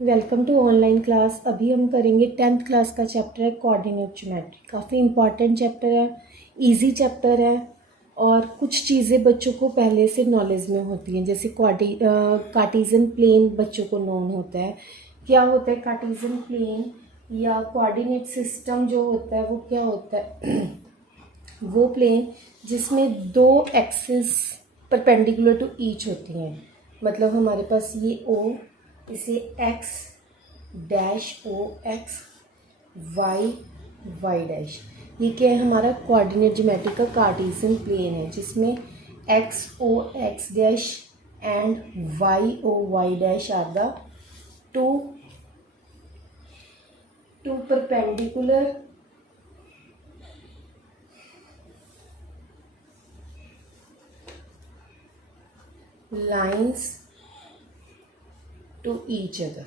Welcome to online class. अभी हम करेंगे 10th क्लास का चैप्टर है कोऑर्डिनेट ज्योमेट्री। काफ़ी इंपॉर्टेंट चैप्टर है, इजी चैप्टर है और कुछ चीज़ें बच्चों को पहले से नॉलेज में होती हैं। जैसे कार्टेशियन प्लेन बच्चों को नोन होता है। क्या होता है कार्टेशियन प्लेन या कोऑर्डिनेट सिस्टम जो होता है वो क्या होता है वो प्लेन जिसमें दो एक्सिस परपेंडिकुलर टू ईच होती हैं। मतलब हमारे पास ये ओ, इसे X dash O X, Y Y dash, ये क्या है हमारा कोऑर्डिनेट ज्योमेट्री का कार्टेशियन प्लेन है जिसमें X O X dash and Y O Y dash are the two perpendicular lines to each other.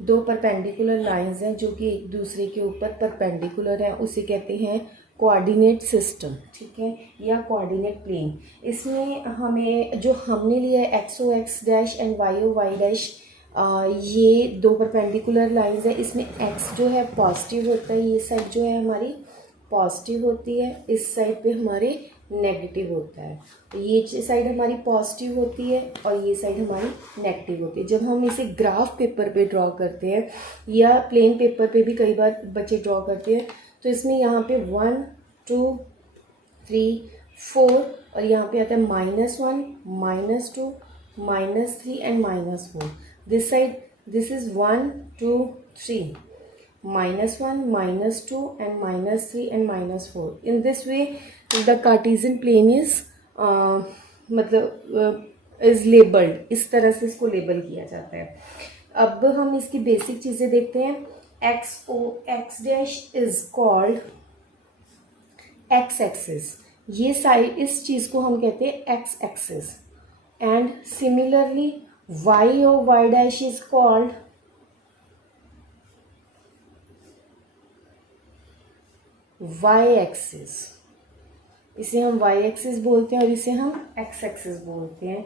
दो परपेंडिकुलर लाइंस हैं जो कि एक दूसरे के ऊपर परपेंडिकुलर हैं, उसे कहते हैं कोऑर्डिनेट सिस्टम, ठीक है, या कोऑर्डिनेट प्लेन। इसमें हमें जो हमने लिया है X O X dash and Y O Y dash, ये दो परपेंडिकुलर लाइंस है। इसमें एक्स जो है पॉजिटिव होता है, ये साइड जो है हमारी पॉजिटिव होती है, इस साइड पे हमारे नेगेटिव होता है। तो ये साइड हमारी पॉजिटिव होती है और ये साइड हमारी नेगेटिव होती है। जब हम इसे ग्राफ पेपर पे ड्रॉ करते हैं या प्लेन पेपर पे भी कई बार बच्चे ड्रॉ करते हैं, तो इसमें यहाँ पे 1 2 3 4 और यहाँ पे आता है -1 -2 -3 and -4। This side this is 1 2 3 -1 -2 and -3 and -4। in this way the Cartesian plane is मतलब इज लेबल्ड, इस तरह से इसको लेबल किया जाता है। अब हम इसकी बेसिक चीज़ें देखते हैं। X O X dash is called X axis, ये साइड इस चीज़ को हम कहते हैं X axis. And similarly Y O Y dash is called Y axis, इसे हम वाई एक्सिस बोलते हैं और इसे हम एक्स एक्सिस बोलते हैं।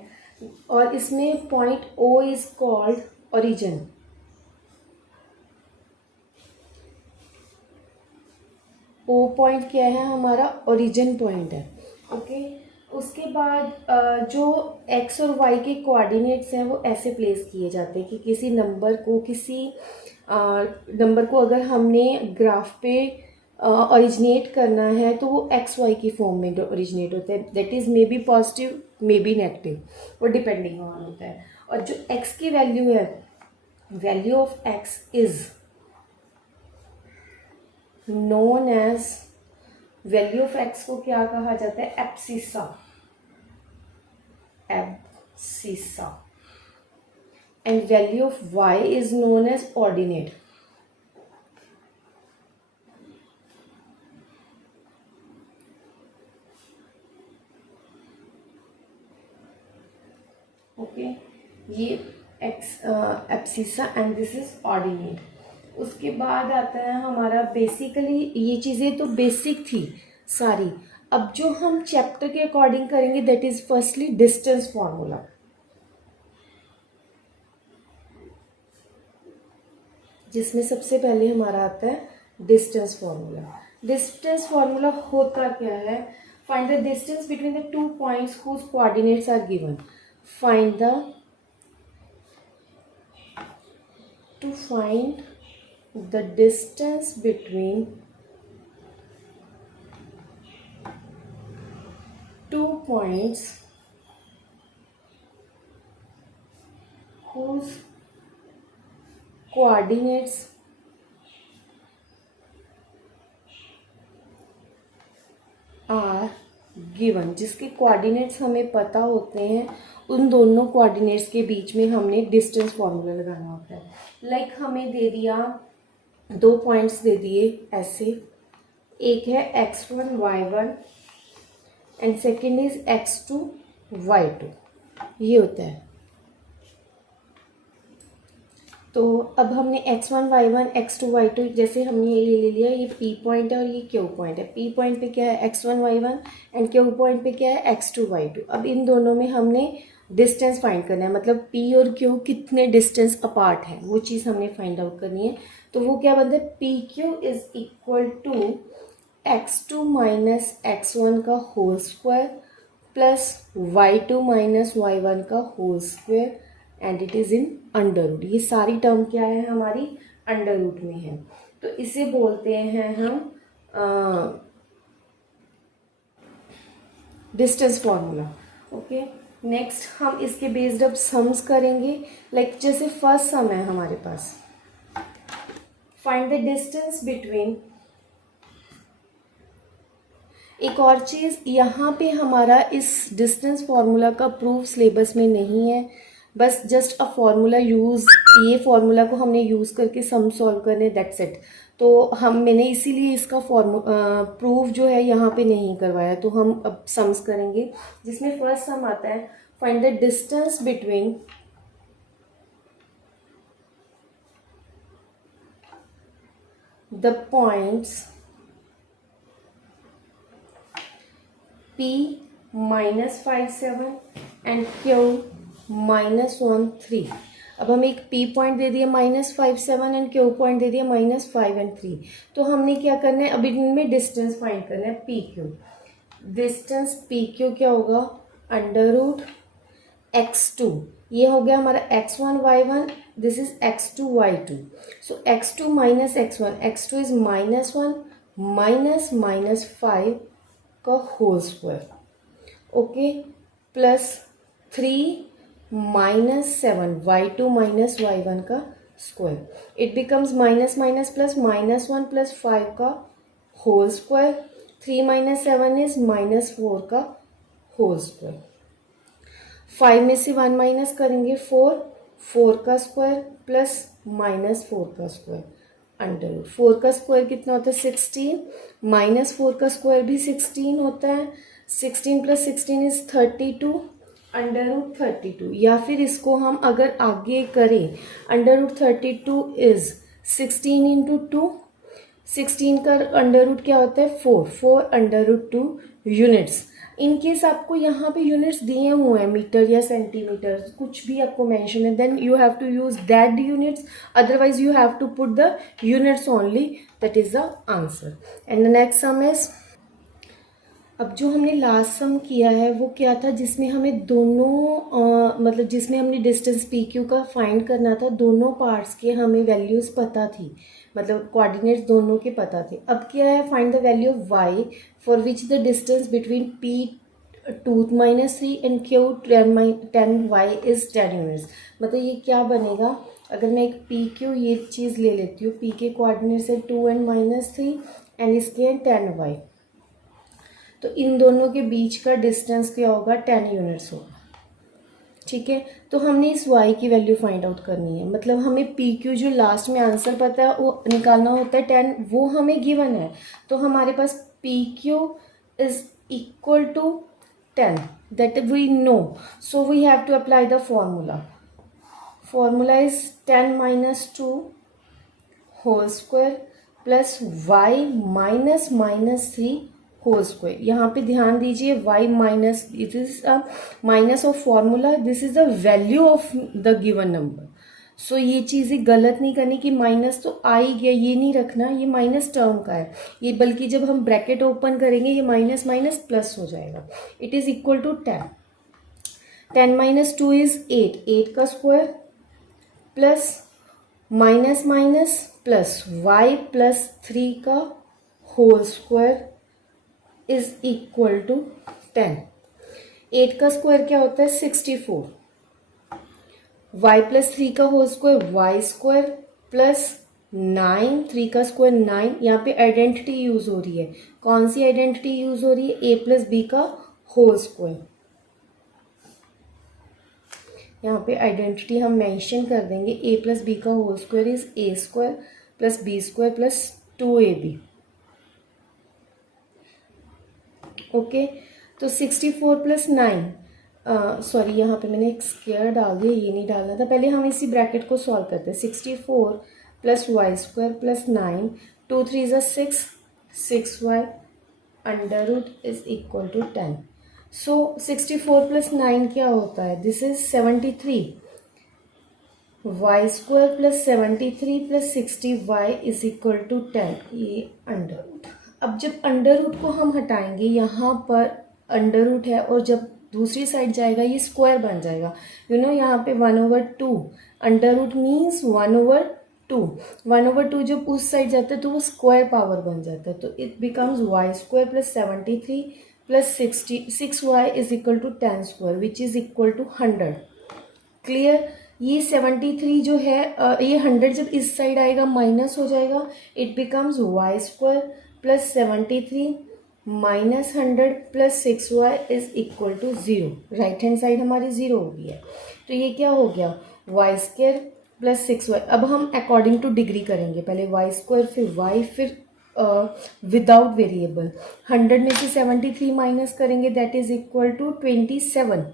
और इसमें point O is called origin. O point क्या है हमारा ओरिजिन पॉइंट है, ओके। उसके बाद जो एक्स और वाई के कोऑर्डिनेट्स हैं वो ऐसे प्लेस किए जाते हैं कि किसी नंबर को अगर हमने ग्राफ पे ओरिजिनेट करना है तो वो एक्स वाई की फॉर्म में ओरिजिनेट होता है। That is may be positive may be negative, वो डिपेंडिंग ऑन होता है। और जो एक्स की वैल्यू है, value of X is known as, value of X को क्या कहा जाता है, abscissa, abscissa. And value of Y is known as ordinate. Okay, ये X abscissa and this is ordinate. उसके बाद आता है हमारा बेसिकली, ये चीज़ें तो बेसिक थी सारी। अब जो हम चैप्टर के अकॉर्डिंग करेंगे that is firstly distance formula, जिसमें सबसे पहले हमारा आता है डिस्टेंस फॉर्मूला। डिस्टेंस फॉर्मूला होता क्या है, find the distance between the two points whose coordinates are given. Find the to find the distance between two points whose coordinates are given, जिसके कोऑर्डिनेट्स हमें पता होते हैं, उन दोनों कोऑर्डिनेट्स के बीच में हमने डिस्टेंस फॉर्मूला लगाना होता है। लाइक हमें दे दिया, दो पॉइंट्स दे दिए ऐसे, एक है x1 y1 and second is x2 y2, ये होता है। तो अब हमने x1 y1 x2 y2, जैसे हमने ये ले लिया, ये p पॉइंट है और ये q पॉइंट है। p पॉइंट पे क्या है x1 y1 and q point पे क्या है x2 y2। अब इन दोनों में हमने डिस्टेंस फाइंड करना है, मतलब पी और क्यू कितने डिस्टेंस अपार्ट है वो चीज़ हमने फाइंड आउट करनी है। तो वो क्या बनता है, P Q is equal to x2 minus x1 का whole square plus y2 minus y1 का whole square and it is in under root. ये सारी टर्म क्या है हमारी अंडर रूट में है, तो इसे बोलते हैं हम डिस्टेंस फॉर्मूला। ओके, नेक्स्ट हम इसके बेस्ड अब सम्स करेंगे। लाइक जैसे फर्स्ट सम है हमारे पास, फाइंड द डिस्टेंस बिटवीन। एक और चीज़ यहाँ पे हमारा इस डिस्टेंस फार्मूला का प्रूफ सिलेबस में नहीं है, बस जस्ट अ फार्मूला यूज़, ये फार्मूला को हमने यूज़ करके सम सॉल्व करने, दैट्स इट। तो मैंने इसीलिए इसका प्रूफ जो है यहाँ पे नहीं करवाया। तो हम अब सम्स करेंगे, जिसमें फर्स्ट सम आता है find the distance between the points P -57 and Q -1 3। अब हम एक P पॉइंट दे दिया -57 एंड Q पॉइंट दे दिया -5 एंड 3। तो हमने क्या करना है, अभी इनमें डिस्टेंस फाइंड करना है P Q. Distance P Q क्या होगा, अंडर रूट x2, ये हो गया हमारा x1 y1, this is x2 y2। So x2 minus x1, x2 is -1 minus -5 का whole square, okay, plus 3 -7 y2 minus y1 का square. It becomes minus minus plus -1 plus 5 का whole square. 3 - 7 is -4 का whole square. 5 में से 1 minus करेंगे 4 का square plus -4 का square under root. 4 का स्क्वायर कितना होता है 16, -4 का स्क्वायर भी 16 होता है। 16 + 16 इज 32 अंडर रूट 32। या फिर इसको हम अगर आगे करें, अंडर रूट 32 इज 16 × 2, 16 का अंडर रूट क्या होता है 4 under root 2 units. In case आपको यहाँ पे यूनिट्स दिए हुए हैं मीटर या सेंटीमीटर, कुछ भी आपको मेंशन है, then you have to use that units, otherwise you have to put the units only, that is the answer. And the next sum is, अब जो हमने लास्ट सम किया है वो क्या था, जिसमें हमें दोनों मतलब जिसमें हमने डिस्टेंस पी क्यू का फाइंड करना था, दोनों पार्ट्स के हमें वैल्यूज़ पता थी, मतलब कोऑर्डिनेट्स दोनों के पता थे। अब क्या है, find the value of Y for which the distance between P 2 - 3 and Q 10 Y is 10 units. मतलब ये क्या बनेगा, अगर मैं एक पी क्यू ये चीज़ ले लेती हूँ, पी के कोऑर्डिनेट्स है 2 एंड -3 एंड इसके हैं 10 वाई, तो इन दोनों के बीच का डिस्टेंस क्या होगा 10 यूनिट्स होगा। ठीक है, तो हमने इस y की वैल्यू फाइंड आउट करनी है, मतलब हमें पी क्यू जो लास्ट में आंसर पता है वो निकालना होता है 10, वो हमें गिवन है। तो हमारे पास P Q is equal to 10 that we know, so we have to apply the formula. Formula is 10 - 2 whole square plus y -3 whole square. यहाँ पे ध्यान दीजिए y minus, it is a minus of formula, this is the value of the given number. So ये चीज़ें गलत नहीं करनी कि माइनस तो आ ही गया, ये नहीं रखना, ये माइनस टर्म का है ये, बल्कि जब हम ब्रैकेट ओपन करेंगे ये माइनस माइनस प्लस हो जाएगा। It is equal to 10, 10 - 2 is 8 का square plus minus minus plus y plus 3 का whole square is equal to 10। 8 का स्क्वायर क्या होता है 64, y प्लस 3 का whole square Y square plus 9, 3 का स्क्वायर 9। यहाँ पे आइडेंटिटी यूज हो रही है, कौन सी आइडेंटिटी यूज हो रही है, a प्लस बी का होल स्क्वायर। यहाँ पे आइडेंटिटी हम मेंशन कर देंगे, a प्लस बी का whole square is a square plus B square plus 2ab। Okay, तो 64 + 9, सॉरी यहाँ पे मैंने एक स्क्वायर डाल दिया, ये नहीं डालना था, पहले हम इसी ब्रैकेट को सॉल्व करते हैं। 64 + y² + 9, 2 3 = 6, 6y under root is equal to 10। So 64 plus 9 क्या होता है? This is 73। Y square plus 73 plus 60y is equal to 10। ये अंडर रूट। अब जब अंडर रूट को हम हटाएंगे, यहाँ पर अंडर रूट है और जब दूसरी साइड जाएगा ये स्क्वायर बन जाएगा। यहाँ पे 1/2 अंडर रूट मीन्स 1/2। 1/2 जब उस साइड जाता है तो वो स्क्वायर पावर बन जाता है, तो it becomes Y square plus 73 plus 6y is equal to 10 square which is equal to 100। Clear? ये 73 जो है ये 100 जब इस साइड आएगा माइनस हो जाएगा, it becomes Y square plus 73 minus 100 plus 6y is equal to 0। Right hand side हमारी 0 हो गई है, तो ये क्या हो गया? Y square plus 6y। अब हम अकॉर्डिंग टू डिग्री करेंगे, पहले वाई स्क्वायर फिर y फिर विदाउट वेरिएबल। 100 में से 73 माइनस करेंगे that is equal to 27।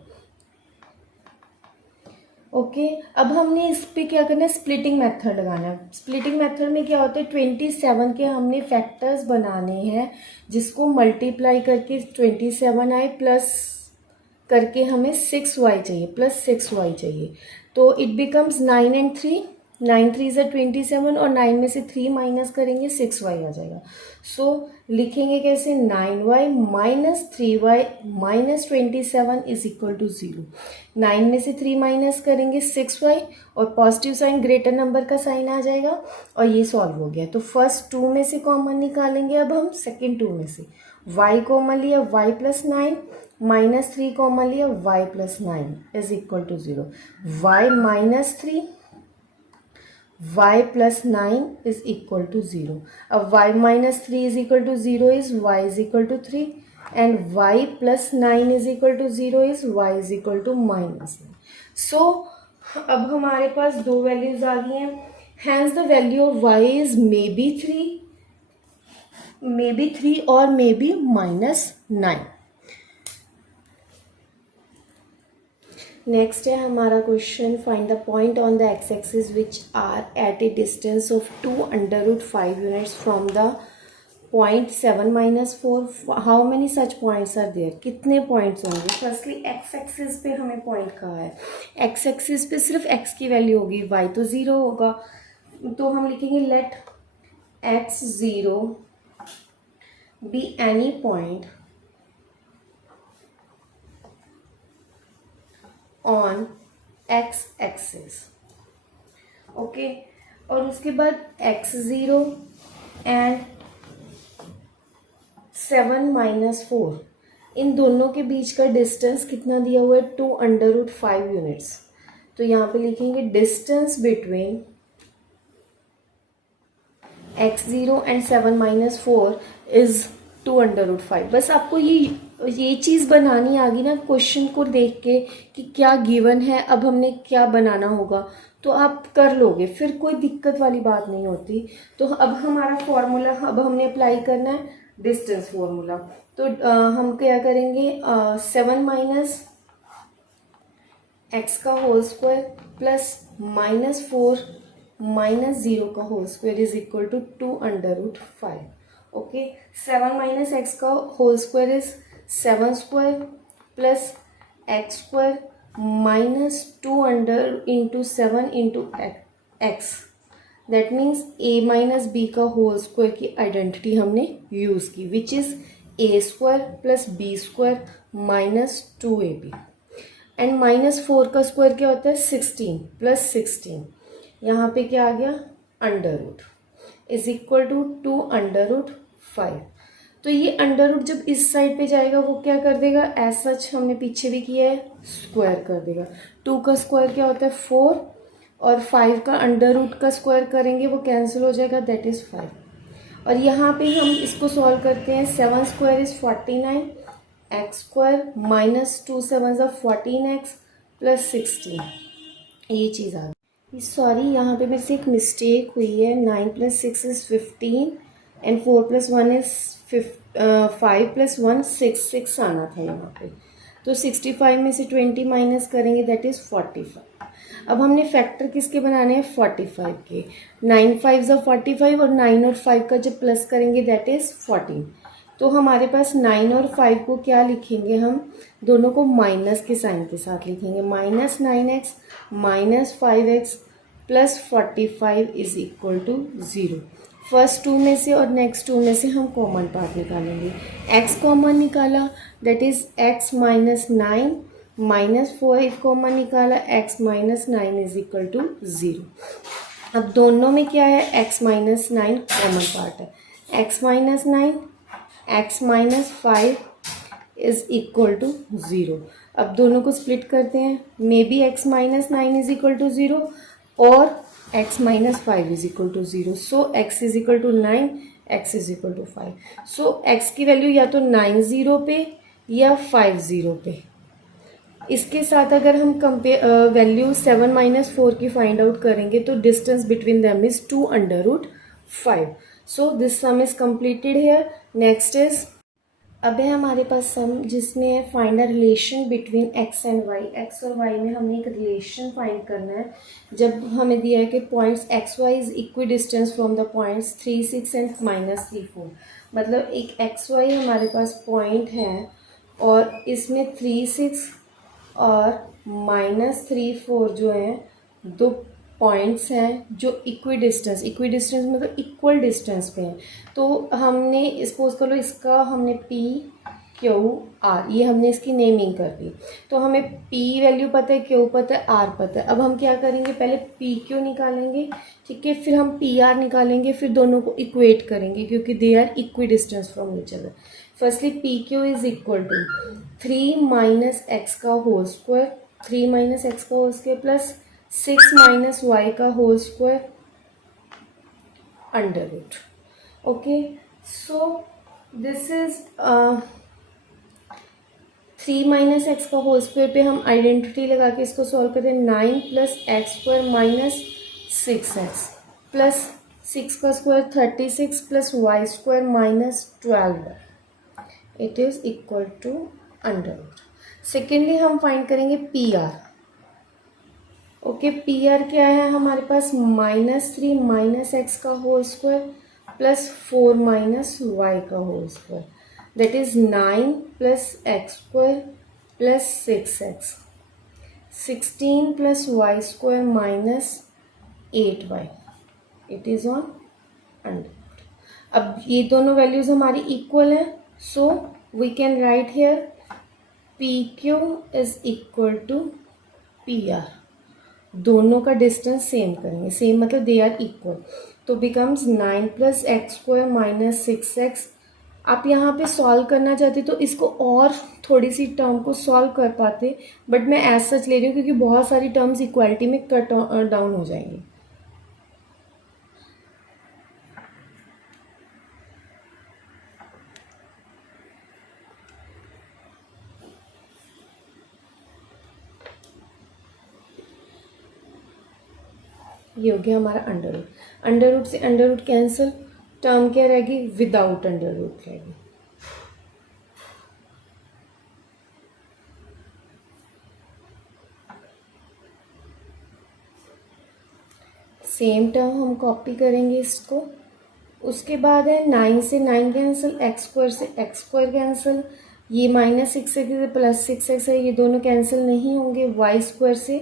Okay अब हमने इस पे क्या करना है? स्प्लिटिंग मेथड लगाना है। स्प्लिटिंग मेथड में क्या होता है? 27 के हमने फैक्टर्स बनाने हैं जिसको मल्टीप्लाई करके 27 आए प्लस करके हमें 6y चाहिए प्लस 6y चाहिए, तो इट बिकम्स 9 एंड 3। 9 3 ज़ा 27 और 9 में से 3 माइनस करेंगे 6y आ जाएगा। सो लिखेंगे कैसे? 9y minus 3y minus 27 is equal to 0। 9 में से 3 माइनस करेंगे 6y और पॉजिटिव साइन ग्रेटर नंबर का साइन आ जाएगा और ये सॉल्व हो गया। तो फर्स्ट 2 में से कॉमन निकालेंगे, अब हम सेकेंड 2 में से y कॉमन लिया y प्लस 9 माइनस 3 कॉमन लिया y plus 9 is equal to 0। y minus 3 y plus 9 is equal to 0। अब y minus 3 is equal to 0 is y is equal to 3 and y plus 9 is equal to 0 is y is equal to minus 9। So अब हमारे पास दो values आ गई हैं। Hence the value of y is may be 3 और may be -9। Next है हमारा question, find the point on the x axis which are at a distance of 2√5 units from the point 7 - 4। How many such points are there? कितने points होंगे? Firstly x axis पे हमें point कहा है। X axis पे सिर्फ x की value होगी, वाई तो 0 होगा, तो हम लिखेंगे let x0 be any point on x axis. Okay और उसके बाद x0 एंड 7 - 4 इन दोनों के बीच का डिस्टेंस कितना दिया हुआ है? 2√5 यूनिट्स। तो यहाँ पे लिखेंगे distance between x0 and 7 - 4 is 2√5। बस आपको ये चीज़ बनानी आ गई ना क्वेश्चन को देख के कि क्या गिवन है, अब हमने क्या बनाना होगा, तो आप कर लोगे, फिर कोई दिक्कत वाली बात नहीं होती। तो अब हमारा फॉर्मूला अब हमने अप्लाई करना है डिस्टेंस फॉर्मूला। तो हम क्या करेंगे? 7 माइनस एक्स का होल स्क्वायर प्लस -4 माइनस 0 का whole square is equal to 2√5। Okay 7 minus X का whole square is 7 square plus X square minus 2 × 7 × X. That means a minus B का होल स्क्वायर की identity हमने use की which is a square plus B square minus 2ab and -4 का square क्या होता है? 16 plus 16। यहाँ पे क्या आ गया? Under root is equal to 2√5। तो ये अंडर रूट जब इस साइड पे जाएगा वो क्या कर देगा? एज सच हमने पीछे भी किया है, स्क्वायर कर देगा। 2 का स्क्वायर क्या होता है? 4 और 5 का अंडर रूट का स्क्वायर करेंगे वो कैंसिल हो जाएगा, दैट इज़ 5। और यहाँ पे हम इसको सॉल्व करते हैं। 7 square is 49 x square minus 2 7 = 14x plus 16। ये चीज़ आ गई। सॉरी यहाँ पे मेरे से एक मिस्टेक हुई है। 9 + 6 इज़ 15 एंड 4 + 1 इज़ 5 + 1 6 आना था यहाँ पे। तो 65 में से 20 माइनस करेंगे दैट इज़ 45। अब हमने फैक्टर किसके बनाने हैं? 45 के। 9 5 = 45 और 9 और 5 का जब प्लस करेंगे दैट इज़ 14। तो हमारे पास 9 और 5 को क्या लिखेंगे, हम दोनों को माइनस के साइन के साथ लिखेंगे। -9x -5x plus 45 is equal to 0। First 2 में से और नेक्स्ट 2 में से हम कॉमन पार्ट निकालेंगे। x कॉमन निकाला, दैट इज x -9 -5 कॉमन निकाला, x -9 इज इक्वल टू 0। अब दोनों में क्या है, x -9 कॉमन पार्ट है, x -9 x -5 is equal to 0। अब दोनों को स्प्लिट करते हैं, may be x -9 is equal to 0 और x -5 is equal to 0। So x is equal to 9, x is equal to 5। So x की वैल्यू या तो 9 0 पे या 5 0 पे। इसके साथ अगर हम कंपेयर वैल्यू 7 - 4 की फाइंड आउट करेंगे तो distance between them is 2√5। So this some is completed here. Next is, अब है हमारे पास सम जिसमें है find a relation between x and y। x और y में हमने एक रिलेशन फाइंड करना है। जब हमें दिया है कि points x y is equidistance from the points 3 6 and -3 4, मतलब एक एक्स वाई हमारे पास पॉइंट है और इसमें 3 6 और -3 4 जो हैं दो पॉइंट्स हैं जो इक्वी डिस्टेंस मतलब इक्वल डिस्टेंस पे हैं। तो हमने सपोज कर लो इसका हमने P Q R ये हमने इसकी नेमिंग कर दी। तो हमें P वैल्यू पता है, Q पता है, R पता है। अब हम क्या करेंगे, पहले P Q निकालेंगे, ठीक है, फिर हम P R निकालेंगे, फिर दोनों को इक्वेट करेंगे क्योंकि they are equidistance from each other. Firstly P Q is equal to 3 - x का होल स्क्वायर, 3 - x का होल स्क्वायर प्लस 6 - y का whole square under root. Okay, so this is 3 - x का whole square पे हम identity लगा के इसको solve करते हैं। 9 + x² - 6x प्लस 6 का square 36 + y² - 12 it is equal to under root. Secondly हम फाइंड करेंगे P R. Okay, P R क्या है हमारे पास, -3 - x का होल स्क्वायर प्लस 4 - y का whole square, that is 9 + x² plus 6x, 16 + y² - 8y it is on under. अब ये दोनों वैल्यूज हमारी इक्वल है, सो we can write here P Q is equal to P R. दोनों का डिस्टेंस सेम करेंगे, सेम मतलब दे आर इक्वल, तो बिकम्स 9 + x² - 6x। आप यहाँ पे सॉल्व करना चाहते तो इसको और थोड़ी सी टर्म को सॉल्व कर पाते, बट मैं एज सच ले रही हूँ क्योंकि बहुत सारी टर्म्स इक्वालिटी में कट डाउन हो जाएंगी। ये हो गया हमारा अंडर रूट। अंडर रूट से अंडर रूट कैंसिल, टर्म क्या रहेगी, विदाउट अंडर रूट रहेगी। सेम टर्म हम कॉपी करेंगे इसको। उसके बाद है 9 से 9 कैंसिल, x² से x² कैंसिल, ये -6x से +6x है, ये दोनों कैंसिल नहीं होंगे, y² से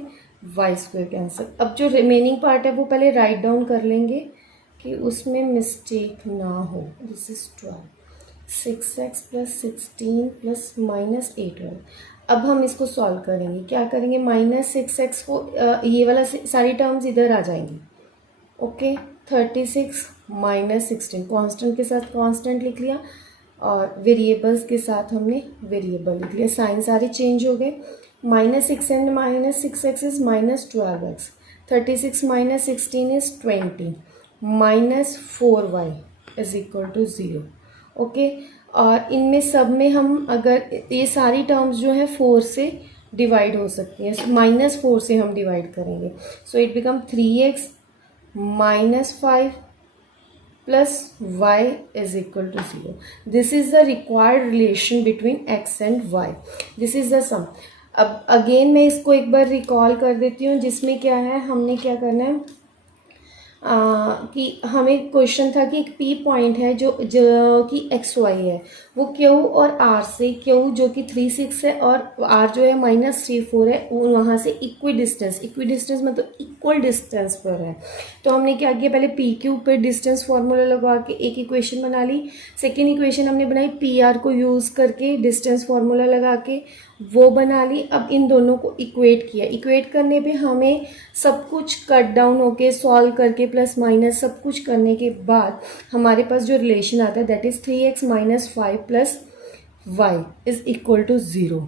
y² कैंसिल। अब जो रिमेनिंग पार्ट है वो पहले राइट डाउन कर लेंगे कि उसमें मिस्टेक ना हो। This is 12, 6x + 16 + -8y। अब हम इसको सॉल्व करेंगे, क्या करेंगे, -6x को ये वाला सारी टर्म्स इधर आ जाएंगी। ओके, 36 - 16 कांस्टेंट के साथ कांस्टेंट लिख लिया और वेरिएबल्स के साथ हमने वेरिएबल लिख लिया, साइन सारे चेंज हो गए। -6 and -6x is -12x, 36 - 16 is 20, -4y is equal to 0। Okay, और इनमें सब में हम अगर ये सारी टर्म्स जो है 4 से डिवाइड हो सकती हैं, -4 से हम डिवाइड करेंगे, so it become 3x -5 plus y is equal to 0. This is the required relation between x and y. This is the sum. अब अगेन मैं इसको एक बार रिकॉल कर देती हूँ, जिसमें क्या है, हमने क्या करना है, कि हमें क्वेश्चन था कि एक पी पॉइंट है जो कि एक्स वाई है, वो क्यू और आर से, क्यू जो कि 3 6 है और आर जो है -3 4 है, वो वहाँ से इक्वी डिस्टेंस मतलब इक्वल डिस्टेंस पर है। तो हमने क्या किया, पहले पी क्यू पे डिस्टेंस फार्मूला लगा के एक इक्वेशन बना ली। सेकेंड इक्वेशन हमने बनाई पी आर को यूज़ करके, डिस्टेंस फार्मूला लगा के वो बना ली। अब इन दोनों को इक्वेट किया, इक्वेट करने पे हमें सब कुछ कट डाउन होके सॉल्व करके प्लस माइनस सब कुछ करने के बाद हमारे पास जो रिलेशन आता है that is 3x - 5 + y = 0।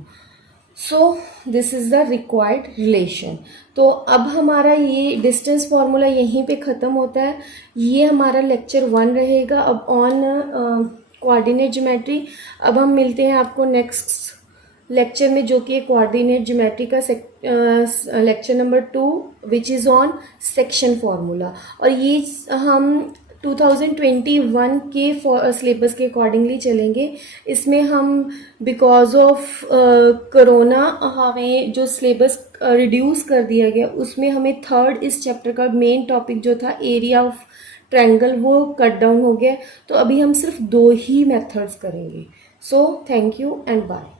So this is the required relation. तो अब हमारा ये डिस्टेंस फार्मूला यहीं पे ख़त्म होता है। ये हमारा लेक्चर 1 रहेगा अब ऑन कोऑर्डिनेट ज्योमेट्री। अब हम मिलते हैं आपको नेक्स्ट लेक्चर में, जो कि कोऑर्डिनेट ज्योमेट्री का lecture number 2 which is on section formula. और ये हम 2021 के सिलेबस के अकॉर्डिंगली चलेंगे। इसमें हम बिकॉज ऑफ कोरोना हमें जो सिलेबस रिड्यूस कर दिया गया, उसमें हमें थर्ड इस चैप्टर का मेन टॉपिक जो था एरिया ऑफ ट्रायंगल वो कट डाउन हो गया। तो अभी हम सिर्फ 2 ही मेथड्स करेंगे। So thank you and bye.